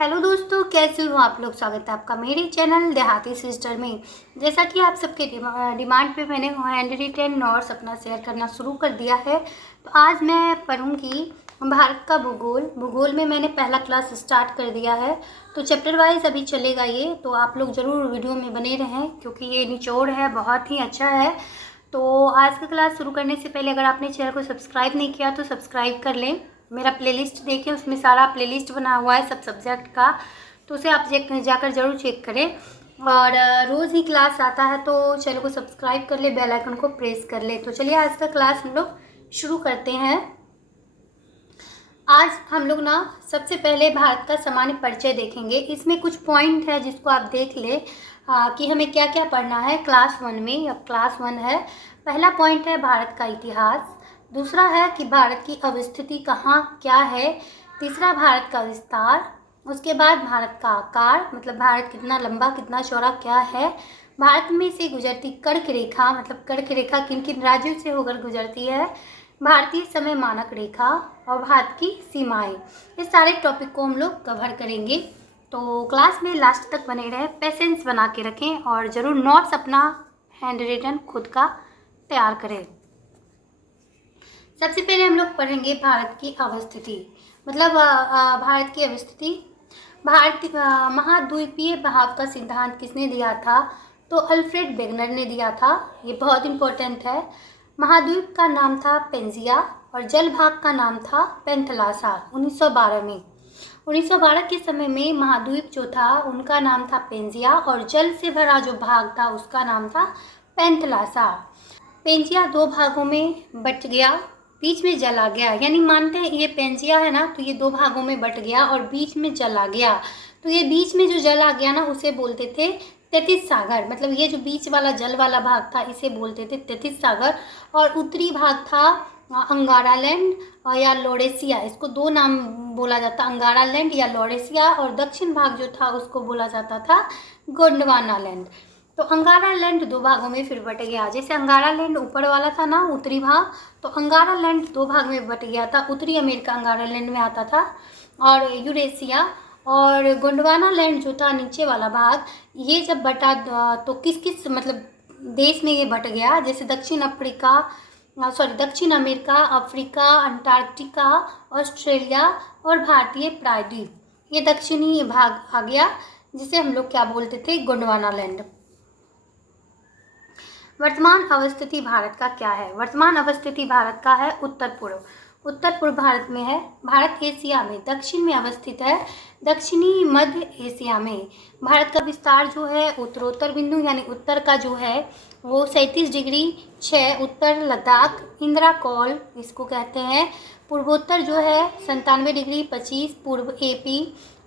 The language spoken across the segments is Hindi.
हेलो दोस्तों, कैसे हो आप लोग। स्वागत है आपका मेरे चैनल देहाती सिस्टर में। जैसा कि आप सबके डिमांड पे मैंने हैंड रिटेन नोट्स अपना शेयर करना शुरू कर दिया है। तो आज मैं पढ़ूंगी भारत का भूगोल में मैंने पहला क्लास स्टार्ट कर दिया है। तो चैप्टर वाइज अभी चलेगा ये, तो आप लोग ज़रूर वीडियो में बने रहें क्योंकि ये निचोड़ है, बहुत ही अच्छा है। तो आज का क्लास शुरू करने से पहले अगर आपने चैनल को सब्सक्राइब नहीं किया तो सब्सक्राइब कर लें। मेरा प्लेलिस्ट देखें, उसमें सारा प्लेलिस्ट बना हुआ है सब सब्जेक्ट का, तो उसे आप जाकर ज़रूर चेक करें। और रोज़ ही क्लास आता है तो चैनल को सब्सक्राइब कर ले, बेल आइकन को प्रेस कर ले। तो चलिए आज का क्लास हम लोग शुरू करते हैं। आज हम लोग ना सबसे पहले भारत का सामान्य परिचय देखेंगे। इसमें कुछ पॉइंट है जिसको आप देख ले कि हमें क्या क्या पढ़ना है क्लास 1 में। अब क्लास 1 है। पहला पॉइंट है भारत का इतिहास। दूसरा है कि भारत की अवस्थिति कहाँ क्या है। तीसरा भारत का विस्तार। उसके बाद भारत का आकार, मतलब भारत कितना लंबा कितना चौड़ा क्या है। भारत में से गुजरती कर्क रेखा, मतलब कर्क रेखा किन किन राज्यों से होकर गुजरती है। भारतीय समय मानक रेखा और भारत की सीमाएं। इस सारे टॉपिक को हम लोग कवर करेंगे। तो क्लास में लास्ट तक बने रहें, पेशेंस बना के रखें और ज़रूर नोट्स अपना हैंड रिटन खुद का तैयार करें। सबसे पहले हम लोग पढ़ेंगे भारत की अवस्थिति, मतलब भारत की अवस्थिति। भारत महाद्वीपीय भाव का सिद्धांत किसने दिया था? तो अल्फ्रेड वेगनर ने दिया था। ये बहुत इंपॉर्टेंट है। महाद्वीप का नाम था पेंजिया और जल भाग का नाम था पेंथलासा 1912 में। 1912 के समय में महाद्वीप जो था उनका नाम था पेंजिया और जल से भरा जो भाग था उसका नाम था पेंथलासा। पेंजिया दो भागों में बट गया, बीच में जल आ गया। यानी मानते हैं ये पेंजिया है ना, तो ये दो भागों में बट गया और बीच में जल आ गया। तो ये बीच में जो जल आ गया ना उसे बोलते थे तैतीस सागर। मतलब ये जो बीच वाला जल वाला भाग था इसे बोलते थे तैतीस सागर। और उत्तरी भाग था अंगारा लैंड या लॉरेसिया। इसको दो नाम बोला जाता, अंगारा लैंड या लॉरेसिया। और दक्षिण भाग जो था उसको बोला जाता था गोंडवाना लैंड। तो अंगारा लैंड दो भागों में फिर बट गया। जैसे अंगारा लैंड ऊपर वाला था ना उत्तरी भाग, तो अंगारा लैंड दो भाग में बट गया था। उत्तरी अमेरिका अंगारा लैंड में आता था और यूरेशिया। और गोंडवाना लैंड जो था नीचे वाला भाग, ये जब बटा तो किस किस मतलब देश में ये बट गया। जैसे दक्षिण दक्षिण अमेरिका, अफ्रीका, अंटार्कटिका, ऑस्ट्रेलिया और भारतीय प्रायद्वीप, ये दक्षिणी भाग आ गया जिसे हम लोग क्या बोलते थे, गोंडवाना लैंड। वर्तमान अवस्थिति भारत का क्या है? वर्तमान अवस्थिति भारत का है उत्तर पूर्व भारत में है। भारत एशिया में दक्षिण में अवस्थित है, दक्षिणी मध्य एशिया में। भारत का विस्तार जो है उत्तरोत्तर बिंदु यानी उत्तर का जो है वो 37 डिग्री 6 उत्तर लद्दाख इंदिरा कौल इसको कहते हैं। पूर्वोत्तर जो है 97 डिग्री 25 पूर्व एपी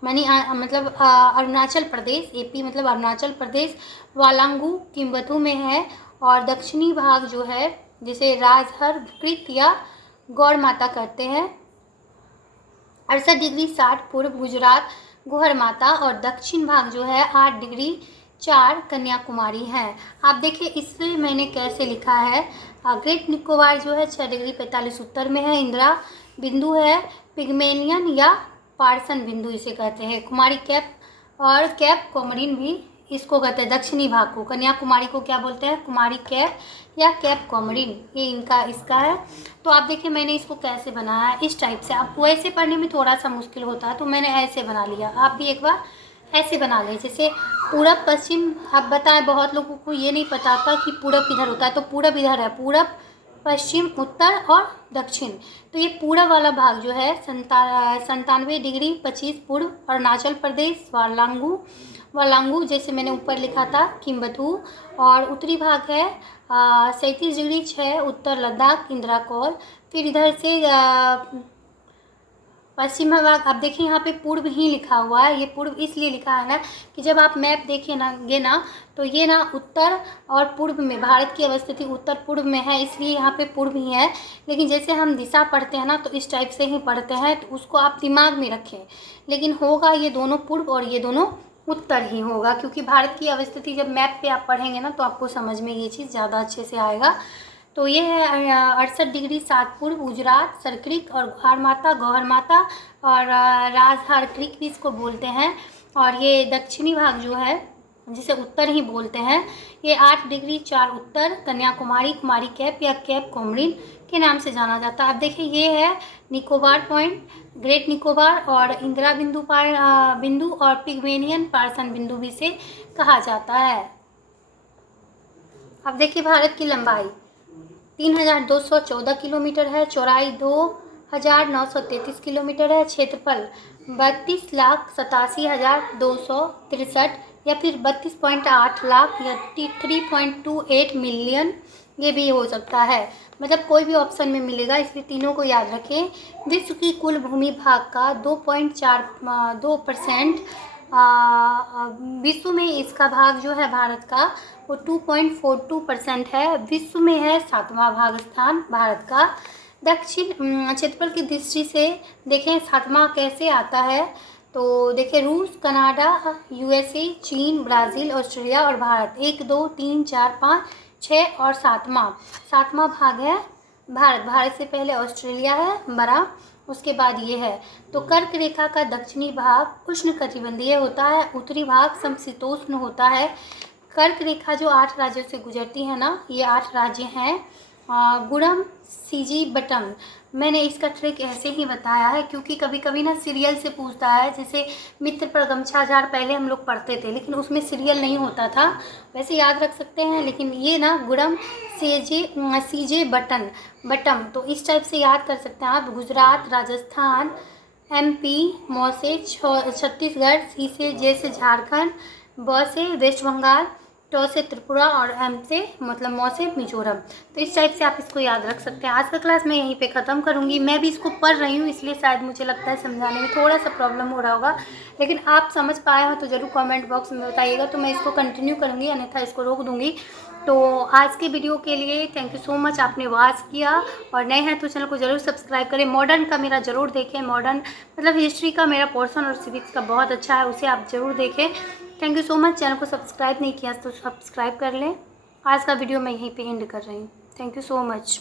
मतलब अरुणाचल प्रदेश। एपी मतलब अरुणाचल प्रदेश वालांगू किम्बथू में है। और दक्षिणी भाग जो है जिसे राजहर कृत या गौड़ माता कहते हैं 68 डिग्री 60 पूर्व गुजरात गुहर माता। और दक्षिण भाग जो है 8 डिग्री 4 कन्याकुमारी है। आप देखिए इसमें मैंने कैसे लिखा है। ग्रेट निकोबार जो है 6 डिग्री 45 उत्तर में है। इंदिरा बिंदु है पिग्मेलियन या पार्सन बिंदु इसे कहते हैं। कुमारी कैप और कैप कोमरिन भी इसको कहते हैं दक्षिणी भाग को। कन्याकुमारी को क्या बोलते हैं? कुमारी कैप या कैप कोमरिन, ये इनका इसका है। तो आप देखिए मैंने इसको कैसे बनाया है इस टाइप से। आप वैसे पढ़ने में थोड़ा सा मुश्किल होता है तो मैंने ऐसे बना लिया, आप भी एक बार ऐसे बना लें। जैसे पूरब पश्चिम, आप बताएं बहुत लोगों को ये नहीं पता था कि पूरब किधर होता है। तो पूरब इधर है, पूरब पश्चिम उत्तर और दक्षिण। तो ये पूरा वाला भाग जो है 97 डिग्री 25 पूर्व अरुणाचल प्रदेश वालांगू जैसे मैंने ऊपर लिखा था किम्बथू। और उत्तरी भाग है 37 डिग्री 6 उत्तर लद्दाख इंदिरा कौल। फिर इधर से पश्चिम भाग आप देखिए यहाँ पे पूर्व ही लिखा हुआ है। ये पूर्व इसलिए लिखा है ना कि जब आप मैप देखिए ना तो ये ना उत्तर और पूर्व में, भारत की अवस्थिति उत्तर पूर्व में है इसलिए यहाँ पे पूर्व ही है। लेकिन जैसे हम दिशा पढ़ते हैं ना तो इस टाइप से ही पढ़ते हैं, तो उसको आप दिमाग में रखें। लेकिन होगा ये दोनों पूर्व और ये दोनों उत्तर ही होगा, क्योंकि भारत की अवस्थिति जब मैप पे आप पढ़ेंगे ना तो आपको समझ में ये चीज़ ज़्यादा अच्छे से आएगा। तो ये है 68 डिग्री 7 पूर्व गुजरात, सरक्रिक और गौहर माता और राजहार क्रिक भी इसको बोलते हैं। और ये दक्षिणी भाग जो है जिसे उत्तर ही बोलते हैं, ये 8 डिग्री 4 उत्तर कन्याकुमारी, कुमारी कैप या कैप कोमरिन के नाम से जाना जाता है। अब देखिए ये है निकोबार पॉइंट, ग्रेट निकोबार और इंदिरा बिंदु और पिग्मेलियन पार्सन बिंदु भी से कहा जाता है। अब देखिए भारत की लंबाई 3214 किलोमीटर है, चौड़ाई 2933 किलोमीटर है, क्षेत्रफल 32,87,263 या फिर 32.8 लाख या 3.28 मिलियन, ये भी हो सकता है। मतलब कोई भी ऑप्शन में मिलेगा, इसलिए तीनों को याद रखें। विश्व की कुल भूमि भाग का 2.42%, विश्व में इसका भाग जो है भारत का वो 2.42% है। विश्व में है 7वां भाग स्थान भारत का। दक्षिण क्षेत्रफल की दृष्टि से देखें 7वां कैसे आता है, तो देखिए रूस, कनाडा, यूएसए, चीन, ब्राज़ील, ऑस्ट्रेलिया और भारत 1 2 3 4 5 6 और 7वां भाग है भारत। भारत से पहले ऑस्ट्रेलिया है बड़ा, उसके बाद ये है। तो कर्क रेखा का दक्षिणी भाग उष्णकटिबंधीय होता है, उत्तरी भाग समशीतोष्ण होता है। कर्क रेखा जो 8 राज्यों से गुजरती है ना, ये 8 राज्य हैं। गुणम सीजी बटम, मैंने इसका ट्रिक ऐसे ही बताया है क्योंकि कभी कभी ना सीरियल से पूछता है। जैसे मित्र पर गमछा झाड़ पहले हम लोग पढ़ते थे, लेकिन उसमें सीरियल नहीं होता था, वैसे याद रख सकते हैं। लेकिन ये ना गुणम सीजे बटम, तो इस टाइप से याद कर सकते हैं आप। गुजरात, राजस्थान, MP, मौ से छत्तीसगढ़, सी से जे से झारखंड, ब से वेस्ट बंगाल, ट से त्रिपुरा और M से मतलब मौ से मिजोरम। तो इस टाइप से आप इसको याद रख सकते हैं। आज का क्लास मैं यहीं पे ख़त्म करूँगी। मैं भी इसको पढ़ रही हूँ, इसलिए शायद मुझे लगता है समझाने में थोड़ा सा प्रॉब्लम हो रहा होगा, लेकिन आप समझ पाए हो तो ज़रूर कमेंट बॉक्स में बताइएगा, तो मैं इसको कंटिन्यू करूँगी, अन्यथा इसको रोक दूँगी। तो आज के वीडियो के लिए थैंक यू सो मच, आपने वॉच किया। और नए हैं तो चैनल को ज़रूर सब्सक्राइब करें। मॉडर्न का मेरा ज़रूर देखें, मॉडर्न मतलब हिस्ट्री का मेरा पोर्शन और सिविक्स का बहुत अच्छा है, उसे आप ज़रूर देखें। Thank you so much. Channel को सब्सक्राइब नहीं किया तो सब्सक्राइब कर लें। आज का वीडियो मैं यहीं पे एंड कर रही हूँ। Thank you so much.